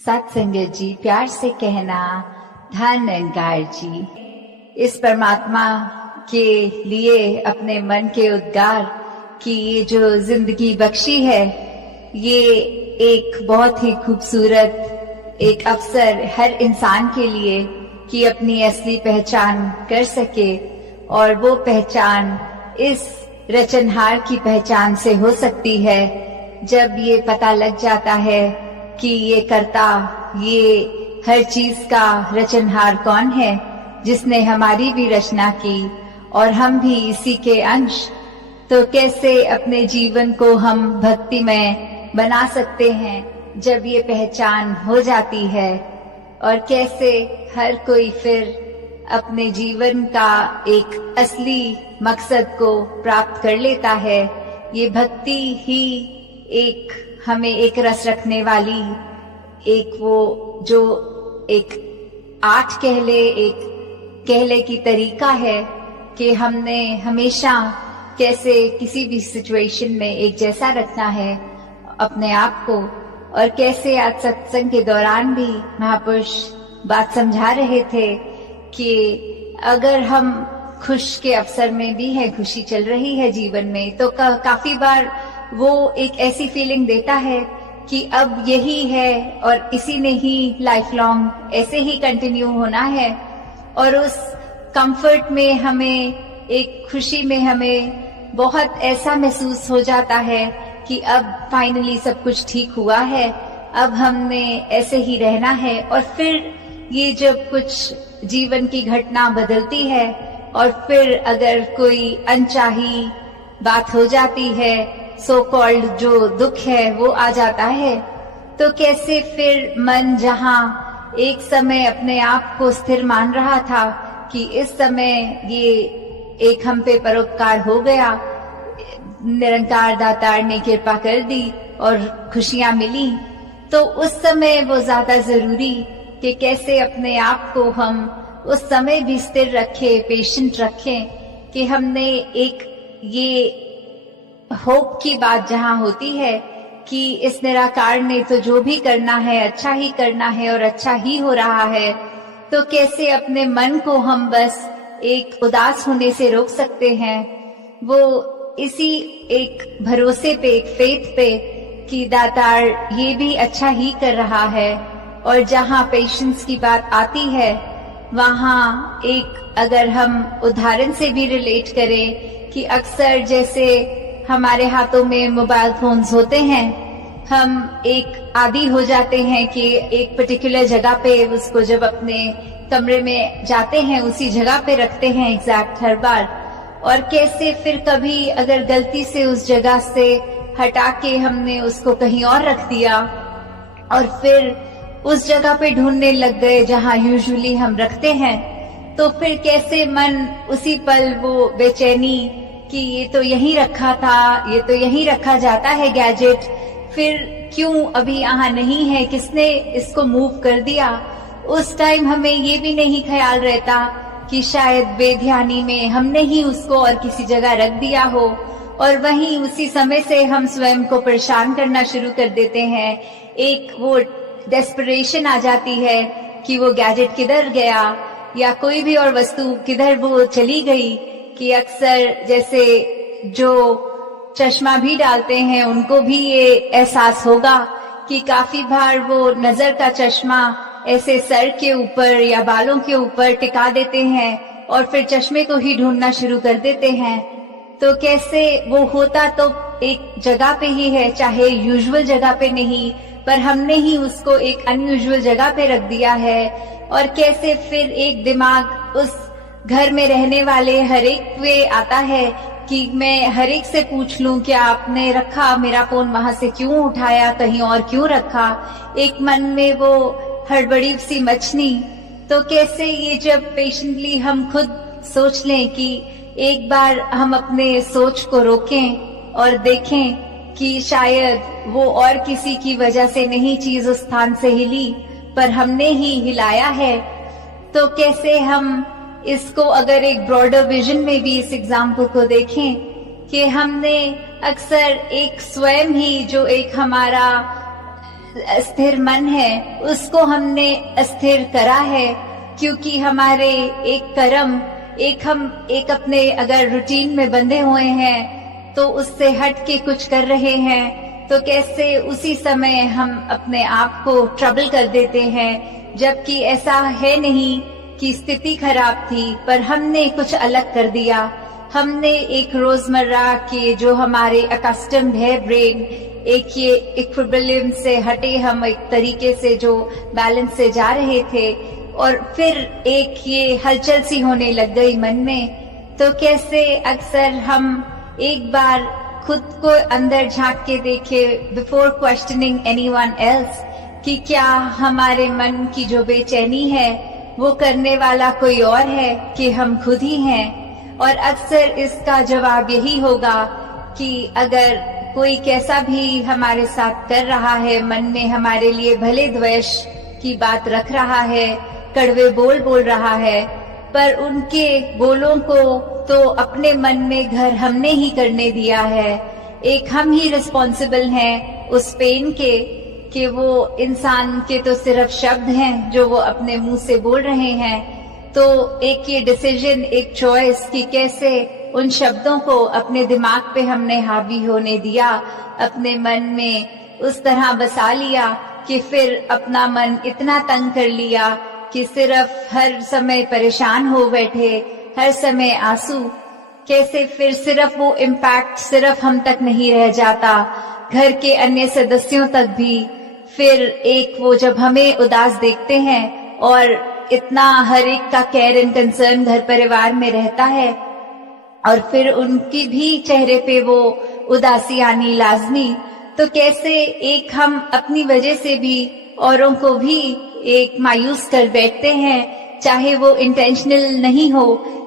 सत्संगत जी, प्यार से कहना धन निरंकार जी। इस परमात्मा के लिए अपने मन के उद्गार की ये जो जिंदगी बख्शी है, ये एक बहुत ही खूबसूरत एक अवसर हर इंसान के लिए कि अपनी असली पहचान कर सके। और वो पहचान इस रचनहार की पहचान से हो सकती है जब ये पता लग जाता है कि ये कर्ता, ये हर चीज का रचनहार कौन है, जिसने हमारी भी रचना की और हम भी इसी के अंश। तो कैसे अपने जीवन को हम भक्तिमय बना सकते हैं जब ये पहचान हो जाती है, और कैसे हर कोई फिर अपने जीवन का एक असली मकसद को प्राप्त कर लेता है। ये भक्ति ही एक हमें एक रस रखने वाली, एक वो जो एक आर्ट कह ले की तरीका है कि हमने हमेशा कैसे किसी भी सिचुएशन में एक जैसा रखना है अपने आप को। और कैसे आज सत्संग के दौरान भी महापुरुष बात समझा रहे थे कि अगर हम खुश के अवसर में भी है, खुशी चल रही है जीवन में, तो काफी बार वो एक ऐसी फीलिंग देता है कि अब यही है और इसी ने ही लाइफ लॉन्ग ऐसे ही कंटिन्यू होना है। और उस कंफर्ट में हमें, एक खुशी में हमें बहुत ऐसा महसूस हो जाता है कि अब फाइनली सब कुछ ठीक हुआ है, अब हमने ऐसे ही रहना है। और फिर ये जब कुछ जीवन की घटना बदलती है और फिर अगर कोई अनचाही बात हो जाती है, सो कॉल्ड जो दुख है वो आ जाता है, तो कैसे फिर मन जहाँ एक समय अपने आप को स्थिर मान रहा था कि इस समय ये एक हम पे परोपकार हो गया, निरंकार दातार ने कृपा कर दी और खुशियां मिली, तो उस समय वो ज्यादा जरूरी कि कैसे अपने आप को हम उस समय भी स्थिर रखें, पेशेंट रखें कि हमने एक ये होप की बात जहाँ होती है कि इस निराकार ने तो जो भी करना है अच्छा ही करना है और अच्छा ही हो रहा है, तो कैसे अपने मन को हम बस एक उदास होने से रोक सकते हैं। वो इसी एक भरोसे पे, एक फेथ पे कि दातार ये भी अच्छा ही कर रहा है। और जहाँ पेशेंस की बात आती है, वहाँ एक अगर हम उदाहरण से भी रिलेट करें कि अक्सर जैसे हमारे हाथों में मोबाइल फोन्स होते हैं, हम एक आदी हो जाते हैं कि एक पर्टिकुलर जगह पे उसको जब अपने कमरे में जाते हैं उसी जगह पे रखते हैं एग्जैक्ट हर बार। और कैसे फिर कभी अगर गलती से उस जगह से हटा के हमने उसको कहीं और रख दिया और फिर उस जगह पे ढूंढने लग गए जहाँ यूजुअली हम रखते हैं, तो फिर कैसे मन उसी पल वो बेचैनी कि ये तो यहीं रखा था, ये तो यहीं रखा जाता है गैजेट, फिर क्यों अभी यहाँ नहीं है, किसने इसको मूव कर दिया। उस टाइम हमें ये भी नहीं ख्याल रहता कि शायद बेध्यानी में हमने ही उसको और किसी जगह रख दिया हो, और वहीं उसी समय से हम स्वयं को परेशान करना शुरू कर देते हैं। एक वो डेस्परेशन आ जाती है कि वो गैजेट किधर गया या कोई भी और वस्तु किधर वो चली गई। कि अक्सर जैसे जो चश्मा भी डालते हैं उनको भी ये एहसास होगा कि काफी बार वो नजर का चश्मा ऐसे सर के ऊपर या बालों के ऊपर टिका देते हैं और फिर चश्मे को ही ढूंढना शुरू कर देते हैं। तो कैसे वो होता तो एक जगह पे ही है, चाहे यूजुअल जगह पे नहीं, पर हमने ही उसको एक अनयूजुअल जगह पे रख दिया है। और कैसे फिर एक दिमाग उस घर में रहने वाले हर एक पे आता है कि मैं हर एक से पूछ लूं क्या आपने रखा, मेरा फोन वहां से क्यों उठाया, कहीं और क्यों रखा। एक मन में वो हड़बड़ी सी मचनी। तो कैसे ये जब पेशेंटली हम खुद सोच लें कि एक बार हम अपने सोच को रोकें और देखें कि शायद वो और किसी की वजह से नहीं चीज उस स्थान से हिली, पर हमने ही हिलाया है। तो कैसे हम इसको अगर एक ब्रॉडर विजन में भी इस एग्जाम्पल को देखें कि हमने अक्सर एक स्वयं ही जो एक हमारा स्थिर मन है उसको हमने अस्थिर करा है, क्योंकि हमारे एक कर्म हम अपने अगर रूटीन में बंधे हुए हैं तो उससे हट के कुछ कर रहे हैं, तो कैसे उसी समय हम अपने आप को ट्रबल कर देते हैं, जबकि ऐसा है नहीं कि स्थिति खराब थी, पर हमने कुछ अलग कर दिया। हमने एक रोजमर्रा के जो हमारे अकस्टम्ड है ब्रेन, एक ये इक्विलिब्रियम से हटे हम एक तरीके से जो बैलेंस से जा रहे थे, और फिर एक ये हलचल सी होने लग गई मन में। तो कैसे अक्सर हम एक बार खुद को अंदर झांक के देखे बिफोर क्वेश्चनिंग एनीवन एल्स, कि क्या हमारे मन की जो बेचैनी है वो करने वाला कोई और है कि हम खुद ही हैं। और अक्सर इसका जवाब यही होगा कि अगर कोई कैसा भी हमारे साथ कर रहा है, मन में हमारे लिए भले द्वेष की बात रख रहा है, कड़वे बोल रहा है, पर उनके बोलों को तो अपने मन में घर हमने ही करने दिया है। एक हम ही रिस्पॉन्सिबल हैं उस पेन के, कि वो इंसान के तो सिर्फ शब्द हैं जो वो अपने मुंह से बोल रहे हैं। तो एक ये डिसीजन, एक चॉइस कि कैसे उन शब्दों को अपने दिमाग पे हमने हावी होने दिया, अपने मन में उस तरह बसा लिया कि फिर अपना मन इतना तंग कर लिया कि सिर्फ हर समय परेशान हो बैठे, हर समय आंसू। कैसे फिर सिर्फ वो इम्पैक्ट सिर्फ हम तक नहीं रह जाता, घर के अन्य सदस्यों तक भी। फिर एक वो जब हमें उदास देखते हैं और इतना हर एक का केयर एंड कंसर्न घर परिवार में रहता है, और फिर उनकी भी चेहरे पे वो उदासी आनी लाजमी, तो कैसे एक हम अपनी वजह से भी औरों को भी एक मायूस कर बैठते हैं, चाहे वो इंटेंशनल नहीं हो।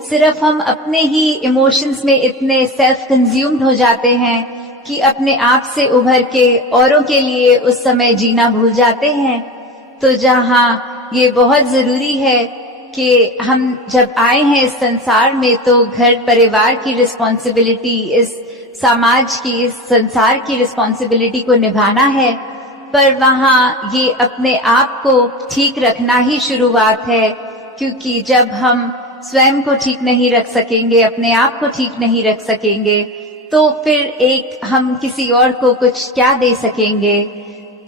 सिर्फ हम अपने ही इमोशंस में इतने सेल्फ कंज्यूम्ड हो जाते हैं कि अपने आप से उभर के औरों के लिए उस समय जीना भूल जाते हैं। तो जहाँ ये बहुत जरूरी है कि हम जब आए हैं इस संसार में, तो घर परिवार की रिस्पॉन्सिबिलिटी, इस समाज की, इस संसार की रिस्पॉन्सिबिलिटी को निभाना है, पर वहाँ ये अपने आप को ठीक रखना ही शुरुआत है। क्योंकि जब हम स्वयं को ठीक नहीं रख सकेंगे, अपने आप को ठीक नहीं रख सकेंगे, तो फिर एक हम किसी और को कुछ क्या दे सकेंगे।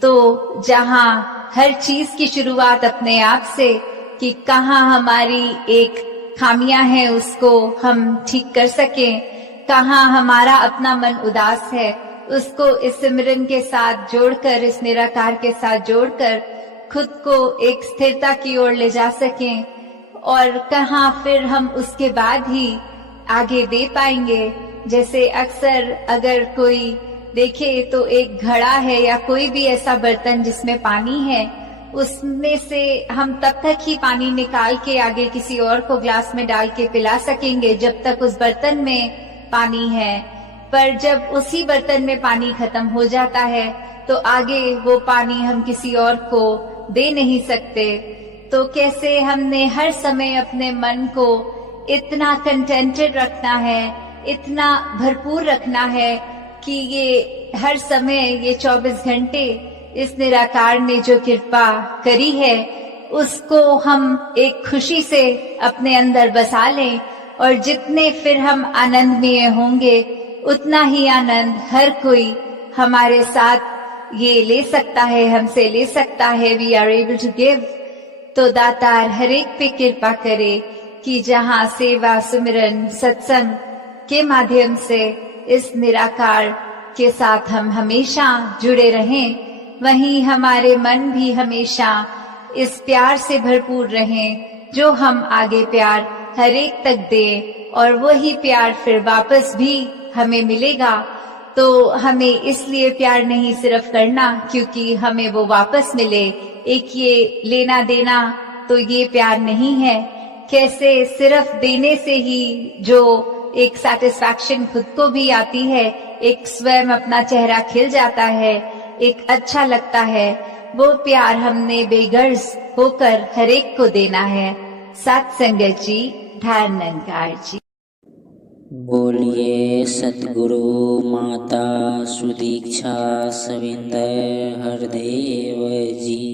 तो जहाँ हर चीज की शुरुआत अपने आप से, कि कहाँ हमारी एक खामियां हैं उसको हम ठीक कर सकें, कहाँ हमारा अपना मन उदास है उसको इस सिमरन के साथ जोड़कर, इस निराकार के साथ जोड़कर खुद को एक स्थिरता की ओर ले जा सकें, और कहाँ फिर हम उसके बाद ही आगे दे पाएंगे। जैसे अक्सर अगर कोई देखे तो एक घड़ा है या कोई भी ऐसा बर्तन जिसमें पानी है, उसमें से हम तब तक ही पानी निकाल के आगे किसी और को ग्लास में डाल के पिला सकेंगे जब तक उस बर्तन में पानी है। पर जब उसी बर्तन में पानी खत्म हो जाता है तो आगे वो पानी हम किसी और को दे नहीं सकते। तो कैसे हमने हर समय अपने मन को इतना कंटेंटेड रखना है, इतना भरपूर रखना है कि ये हर समय, ये 24 घंटे इस निराकार ने जो कृपा करी है उसको हम एक खुशी से अपने अंदर बसा लें, और जितने फिर हम आनंदमय होंगे उतना ही आनंद हर कोई हमारे साथ ये ले सकता है, हमसे ले सकता है। We are able to give. तो दातार हर एक पे कृपा करे कि जहाँ सेवा, सुमिरन, सत्संग के माध्यम से इस निराकार के साथ हम हमेशा जुड़े रहें, वहीं हमारे मन भी हमेशा इस प्यार से भरपूर रहें जो हम आगे प्यार हर एक तक दे, और वही प्यार फिर वापस भी हमें मिलेगा। तो हमें इसलिए प्यार नहीं सिर्फ करना क्योंकि हमें वो वापस मिले, एक ये लेना देना तो ये प्यार नहीं है। कैसे सिर्फ देने से ही जो एक सेटिस्फैक्शन खुद को भी आती है, एक स्वयं अपना चेहरा खिल जाता है, एक अच्छा लगता है, वो प्यार हमने बेगर्ज होकर हर एक को देना है। सत्संगत जी, धन निरंकार जी। बोलिए सतगुरु माता सुदीक्षा सविंदर हरदेव जी।